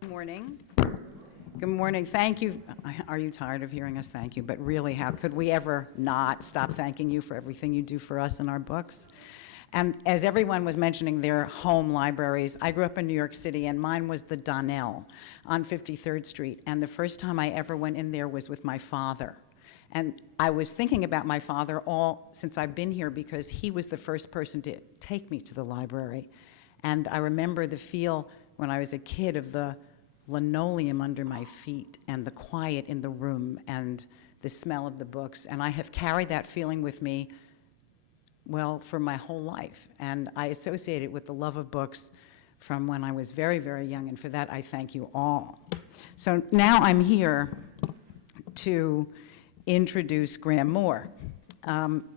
Good morning. Good morning. Thank you. Are you tired of hearing us thank you? But really, how could we ever not stop thanking you for everything you do for us in our books? And as everyone was mentioning their home libraries, I grew up in New York City, and mine was the Donnell on 53rd Street. And the first time I ever went in there was with my father. And I was thinking about my father all since I've been here because he was the first person to take me to the library. And I remember the feel when I was a kid of the linoleum under my feet and the quiet in the room and the smell of the books. And I have carried that feeling with me, well, for my whole life. And I associate it with the love of books from when I was very, very young. And for that, I thank you all. So now I'm here to introduce Graham Moore.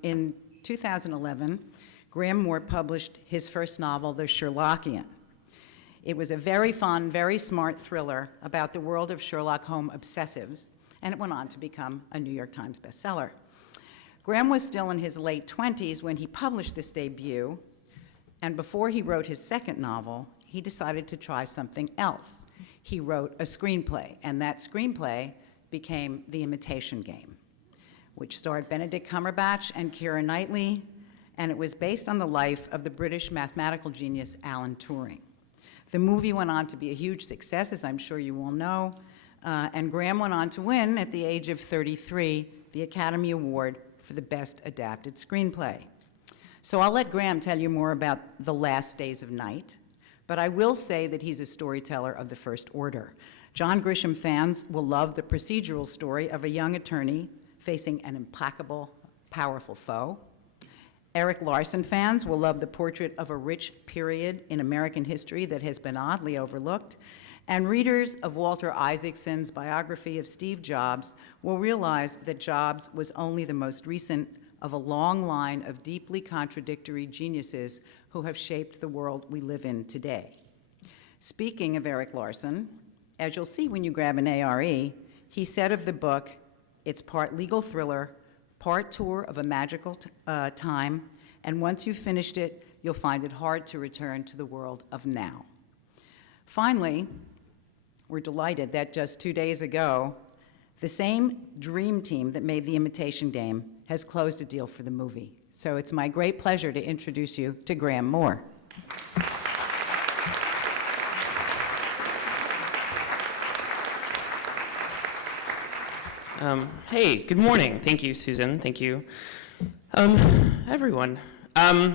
In 2011, Graham Moore published his first novel, The Sherlockian. It was a very fun, very smart thriller about the world of Sherlock Holmes obsessives, and it went on to become a New York Times bestseller. Graham was still in his late 20s when he published this debut, and before he wrote his second novel, he decided to try something else. He wrote a screenplay, and that screenplay became The Imitation Game, which starred Benedict Cumberbatch and Keira Knightley, and it was based on the life of the British mathematical genius Alan Turing. The movie went on to be a huge success, as I'm sure you all know, and Graham went on to win, at the age of 33, the Academy Award for the Best Adapted Screenplay. So I'll let Graham tell you more about The Last Days of Night, but I will say that he's a storyteller of the first order. John Grisham fans will love the procedural story of a young attorney facing an implacable, powerful foe. Eric Larson fans will love the portrait of a rich period in American history that has been oddly overlooked. And readers of Walter Isaacson's biography of Steve Jobs will realize that Jobs was only the most recent of a long line of deeply contradictory geniuses who have shaped the world we live in today. Speaking of Eric Larson, as you'll see when you grab an ARE, he said of the book, it's part legal thriller, part tour of a magical time, and once you've finished it, you'll find it hard to return to the world of now. Finally, we're delighted that just 2 days ago, the same dream team that made The Imitation Game has closed a deal for the movie. So it's my great pleasure to introduce you to Graham Moore. Hey, good morning. Thank you, Susan. Thank you, everyone. Okay.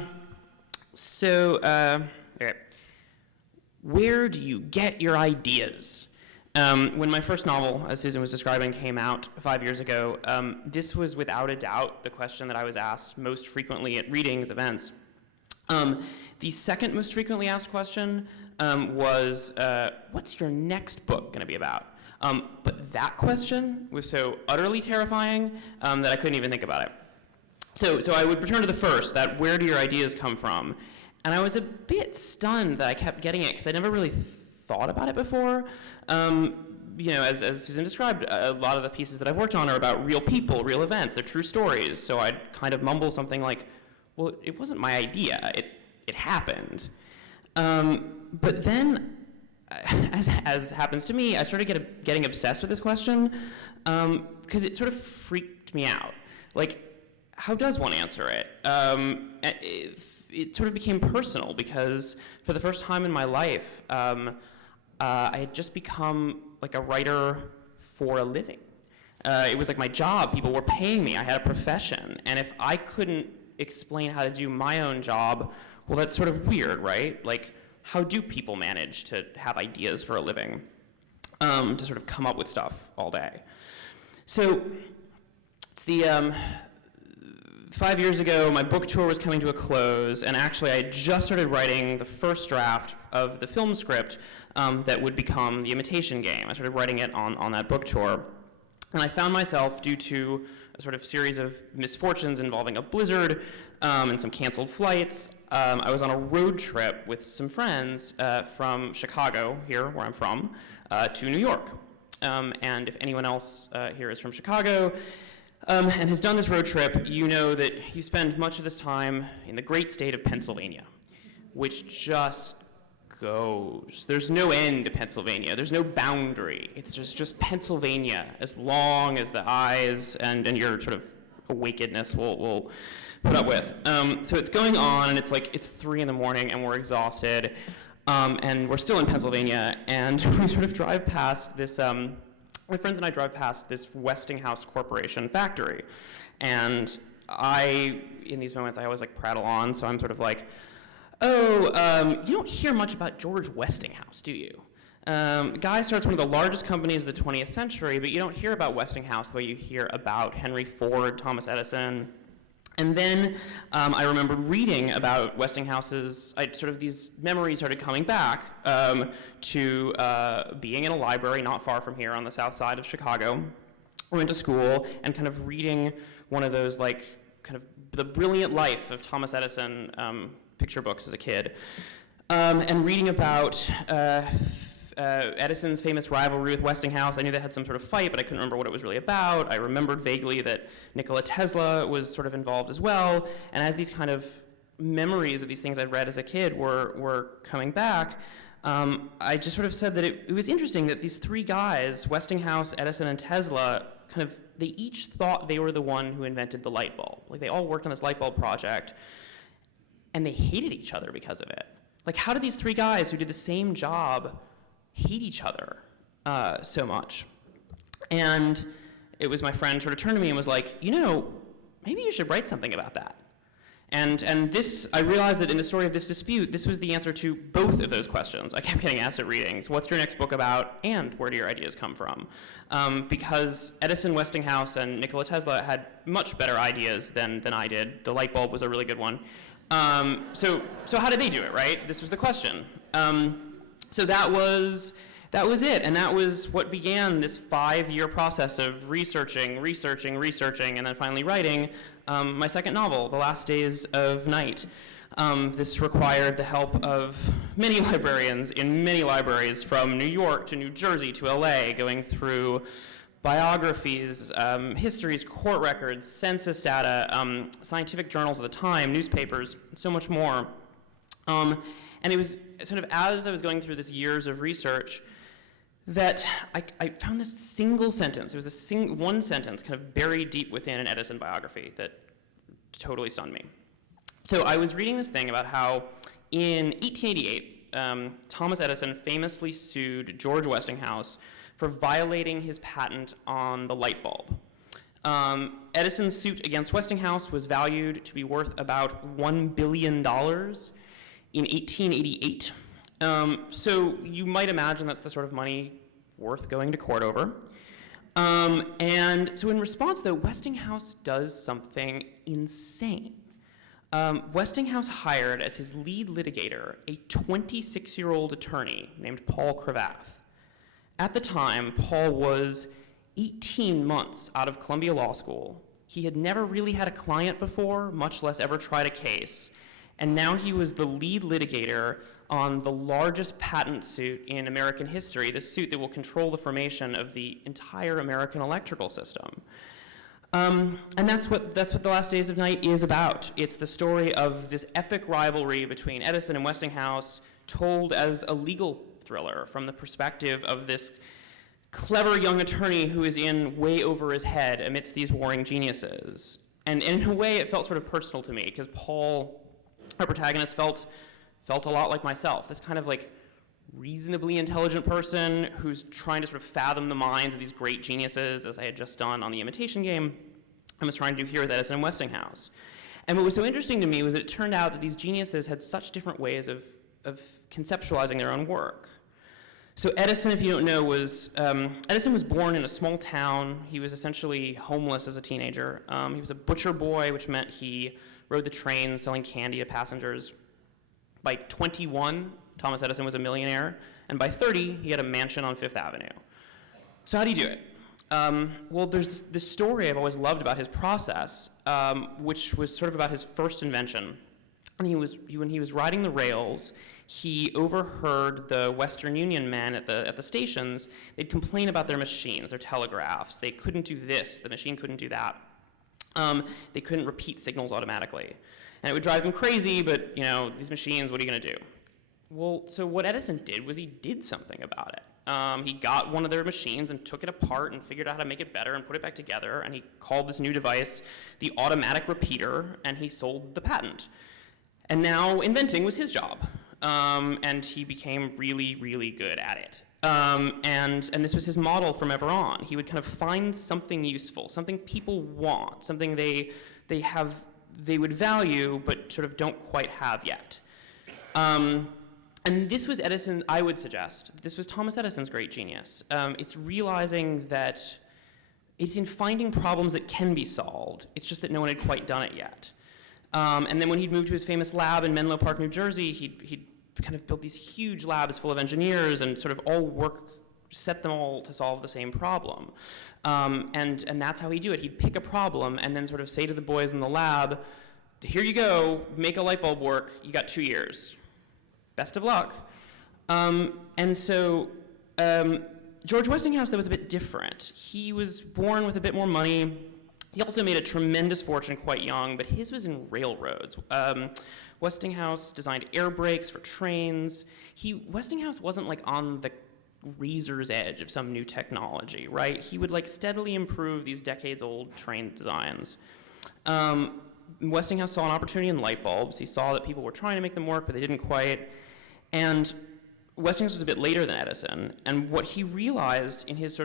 Where do you get your ideas? When my first novel, as Susan was describing, came out 5 years ago, this was without a doubt the question that I was asked most frequently at readings, events. The second most frequently asked question was, what's your next book going to be about? But that question was so utterly terrifying that I couldn't even think about it. So I would return to the first, that where do your ideas come from? And I was a bit stunned that I kept getting it because I never really thought about it before. As Susan described, a lot of the pieces that I've worked on are about real people, real events, they're true stories. So I'd kind of mumble something like, well, it wasn't my idea, it happened. But then, as happens to me, I started getting obsessed with this question because it sort of freaked me out. Like, how does one answer it? It sort of became personal because for the first time in my life, I had just become like a writer for a living. It was like my job. People were paying me. I had a profession. And if I couldn't explain how to do my own job, well, that's sort of weird, right? Like, how do people manage to have ideas for a living, to sort of come up with stuff all day? So it's the 5 years ago, my book tour was coming to a close, and actually I had just started writing the first draft of the film script that would become The Imitation Game. I started writing it on that book tour. And I found myself, due to a sort of series of misfortunes involving a blizzard and some canceled flights, I was on a road trip with some friends from Chicago, here where I'm from, to New York. And if anyone else here is from Chicago and has done this road trip, you know that you spend much of this time in the great state of Pennsylvania, which just goes. There's no end to Pennsylvania. There's no boundary. It's just Pennsylvania as long as the eyes and your sort of awakenedness will put up with. So it's going on, and it's 3 a.m. and we're exhausted, and we're still in Pennsylvania, and we sort of drive past this, my friends and I drive past this Westinghouse Corporation factory, and in these moments, I always prattle on, so I'm sort of like, you don't hear much about George Westinghouse, do you? Guy starts one of the largest companies of the 20th century, but you don't hear about Westinghouse the way you hear about Henry Ford, Thomas Edison. And then I remembered reading about Westinghouse's, these memories started coming back to being in a library not far from here on the south side of Chicago. I went to school and kind of reading one of those kind of the brilliant life of Thomas Edison picture books as a kid, and reading about Edison's famous rivalry with Westinghouse. I knew they had some sort of fight, but I couldn't remember what it was really about. I remembered vaguely that Nikola Tesla was sort of involved as well, and as these kind of memories of these things I'd read as a kid were coming back, I just sort of said that it was interesting that these 3 guys, Westinghouse, Edison, and Tesla, they each thought they were the one who invented the light bulb. They all worked on this light bulb project, and they hated each other because of it. How did these 3 guys who did the same job hate each other so much? And it was my friend sort of turned to me and was like, maybe you should write something about that. And this, I realized that in the story of this dispute, this was the answer to both of those questions. I kept getting asked at readings, what's your next book about, and where do your ideas come from? Because Edison, Westinghouse, and Nikola Tesla had much better ideas than I did. The light bulb was a really good one. So how did they do it, right? This was the question. So that was it, and that was what began this 5-year process of researching, and then finally writing my second novel, The Last Days of Night. This required the help of many librarians in many libraries from New York to New Jersey to LA, going through biographies, histories, court records, census data, scientific journals of the time, newspapers, so much more. And it was sort of as I was going through this years of research that I found this single sentence. It was one sentence kind of buried deep within an Edison biography that totally stunned me. So I was reading this thing about how in 1888, Thomas Edison famously sued George Westinghouse for violating his patent on the light bulb. Edison's suit against Westinghouse was valued to be worth about $1 billion in 1888. So you might imagine that's the sort of money worth going to court over. And so in response, though, Westinghouse does something insane. Westinghouse hired as his lead litigator a 26-year-old attorney named Paul Cravath. At the time, Paul was 18 months out of Columbia Law School. He had never really had a client before, much less ever tried a case. And now he was the lead litigator on the largest patent suit in American history, the suit that will control the formation of the entire American electrical system. And that's what The Last Days of Night is about. It's the story of this epic rivalry between Edison and Westinghouse, told as a legal thriller from the perspective of this clever young attorney who is in way over his head amidst these warring geniuses. And in a way, it felt sort of personal to me, because Paul, our protagonist, felt a lot like myself, this kind of reasonably intelligent person who's trying to sort of fathom the minds of these great geniuses, as I had just done on The Imitation Game, and was trying to do here with Edison and Westinghouse. And what was so interesting to me was that it turned out that these geniuses had such different ways of conceptualizing their own work. So Edison, if you don't know, Edison was born in a small town. He was essentially homeless as a teenager. He was a butcher boy, which meant he rode the train selling candy to passengers. By 21, Thomas Edison was a millionaire, and by 30, he had a mansion on Fifth Avenue. So how do you do it? Well, there's this story I've always loved about his process, which was sort of about his first invention. And when he was riding the rails, he overheard the Western Union men at the stations. They'd complain about their machines, their telegraphs. They couldn't do this. The machine couldn't do that. They couldn't repeat signals automatically. And it would drive them crazy, but these machines, what are you going to do? Well, so what Edison did was he did something about it. He got one of their machines and took it apart and figured out how to make it better and put it back together, and he called this new device the automatic repeater, and he sold the patent. And now inventing was his job, and he became really, really good at it. And this was his model from ever on. He would kind of find something useful, something people want, something they would value but sort of don't quite have yet. And this was Edison, I would suggest, this was Thomas Edison's great genius. It's realizing that it's in finding problems that can be solved. It's just that no one had quite done it yet. And then when he'd moved to his famous lab in Menlo Park, New Jersey, he'd kind of built these huge labs full of engineers and sort of set them all to solve the same problem. And that's how he'd do it. He'd pick a problem and then sort of say to the boys in the lab, here you go, make a light bulb work, you got 2 years. Best of luck. And so George Westinghouse, that was a bit different. He was born with a bit more money. He also made a tremendous fortune quite young, but his was in railroads. Westinghouse designed air brakes for trains. Westinghouse wasn't like on the razor's edge of some new technology, right? He would like steadily improve these decades-old train designs. Westinghouse saw an opportunity in light bulbs. He saw that people were trying to make them work, but they didn't quite. And Westinghouse was a bit later than Edison. And what he realized in his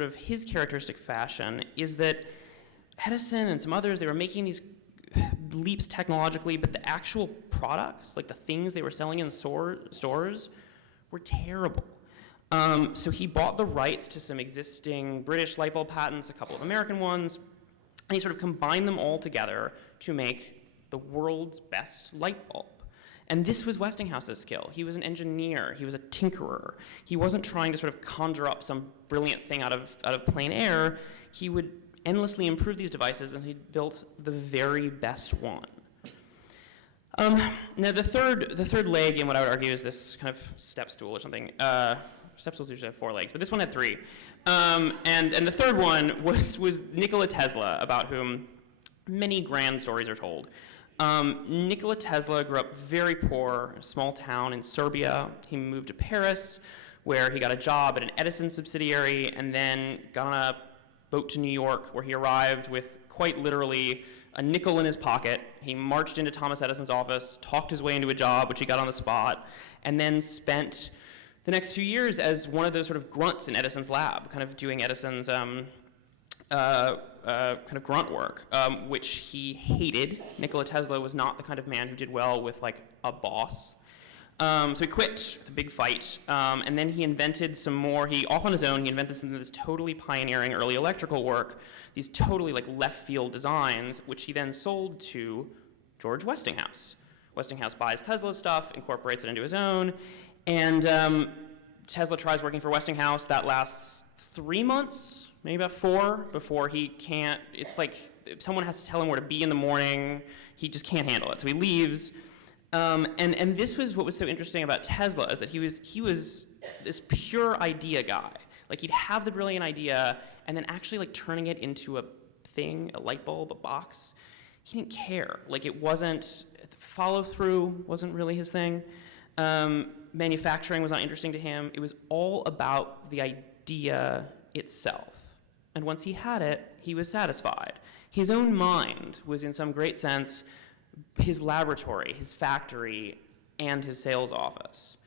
characteristic fashion is that Edison and some others, they were making these leaps technologically, but the actual products, like the things they were selling in stores, were terrible. So he bought the rights to some existing British light bulb patents, a couple of American ones, and he sort of combined them all together to make the world's best light bulb. And this was Westinghouse's skill. He was an engineer. He was a tinkerer. He wasn't trying to sort of conjure up some brilliant thing out of plain air. He would endlessly improve these devices, and he built the very best one. Now, the third leg in what I would argue is this kind of step stool or something. Step stools usually have 4 legs, but this one had 3. And the third one was Nikola Tesla, about whom many grand stories are told. Nikola Tesla grew up very poor in a small town in Serbia. He moved to Paris, where he got a job at an Edison subsidiary, and then got on a boat to New York, where he arrived with quite literally a nickel in his pocket. He marched into Thomas Edison's office, talked his way into a job, which he got on the spot, and then spent the next few years as one of those sort of grunts in Edison's lab, kind of doing Edison's kind of grunt work, which he hated. Nikola Tesla was not the kind of man who did well with like a boss. So he quit with a big fight, and then he invented some more. Off on his own, he invented some of this totally pioneering early electrical work, these totally like left field designs, which he then sold to George Westinghouse. Westinghouse buys Tesla's stuff, incorporates it into his own, and Tesla tries working for Westinghouse. That lasts 3 months, maybe about 4, before he can't. It's like someone has to tell him where to be in the morning. He just can't handle it, so he leaves. And this was what was so interesting about Tesla, is that he was this pure idea guy. Like he'd have the brilliant idea, and then actually like turning it into a thing, a light bulb, a box. He didn't care. Like it wasn't, follow through wasn't really his thing. Manufacturing was not interesting to him. It was all about the idea itself. And once he had it, he was satisfied. His own mind was, in some great sense, his laboratory, his factory, and his sales office.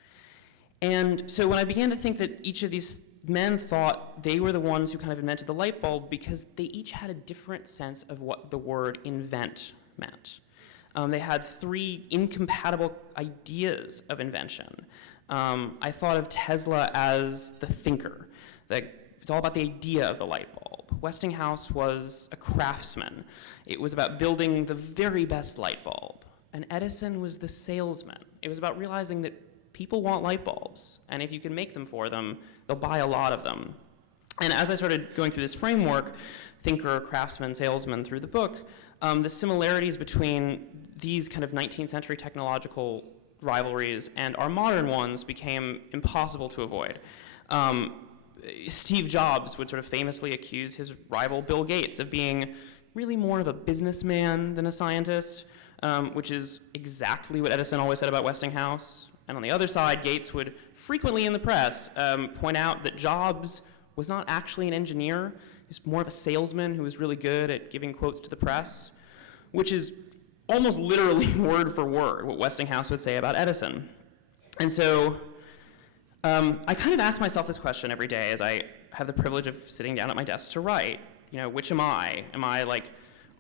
And so when I began to think that each of these men thought they were the ones who kind of invented the light bulb, because they each had a different sense of what the word invent meant. They had 3 incompatible ideas of invention. I thought of Tesla as the thinker. It's all about the idea of the light bulb. Westinghouse was a craftsman. It was about building the very best light bulb. And Edison was the salesman. It was about realizing that people want light bulbs, and if you can make them for them, they'll buy a lot of them. And as I started going through this framework, thinker, craftsman, salesman, through the book, the similarities between these kind of 19th century technological rivalries and our modern ones became impossible to avoid. Steve Jobs would sort of famously accuse his rival Bill Gates of being really more of a businessman than a scientist, which is exactly what Edison always said about Westinghouse. And on the other side, Gates would frequently in the press point out that Jobs was not actually an engineer. He's more of a salesman who was really good at giving quotes to the press, which is almost literally word for word what Westinghouse would say about Edison. And so I kind of ask myself this question every day as I have the privilege of sitting down at my desk to write. You know, which am I? Am I like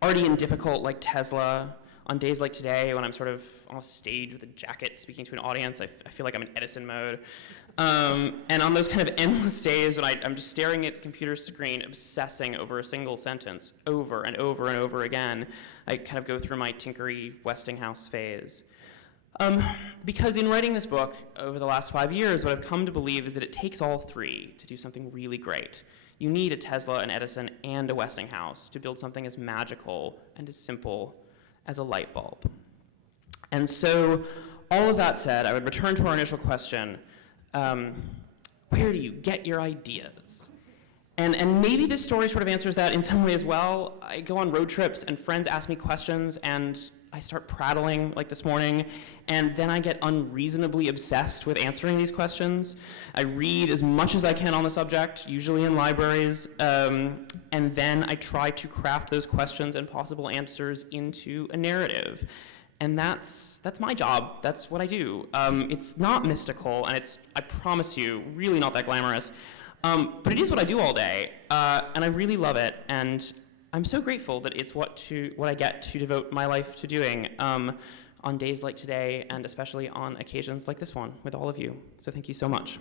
already and difficult like Tesla? On days like today, when I'm sort of on a stage with a jacket speaking to an audience, I feel like I'm in Edison mode. And on those kind of endless days when I'm just staring at the computer screen, obsessing over a single sentence over and over and over again, I kind of go through my tinkery Westinghouse phase. Because in writing this book over the last 5 years, what I've come to believe is that it takes all three to do something really great. You need a Tesla, an Edison, and a Westinghouse to build something as magical and as simple as a light bulb. And so, all of that said, I would return to our initial question, where do you get your ideas? And maybe this story sort of answers that in some way as well. I go on road trips and friends ask me questions and I start prattling like this morning, and then I get unreasonably obsessed with answering these questions. I read as much as I can on the subject, usually in libraries, and then I try to craft those questions and possible answers into a narrative. And that's my job. That's what I do. It's not mystical, and it's, I promise you, really not that glamorous. But it is what I do all day, and I really love it. And I'm so grateful that it's what I get to devote my life to doing on days like today, and especially on occasions like this one with all of you. So thank you so much.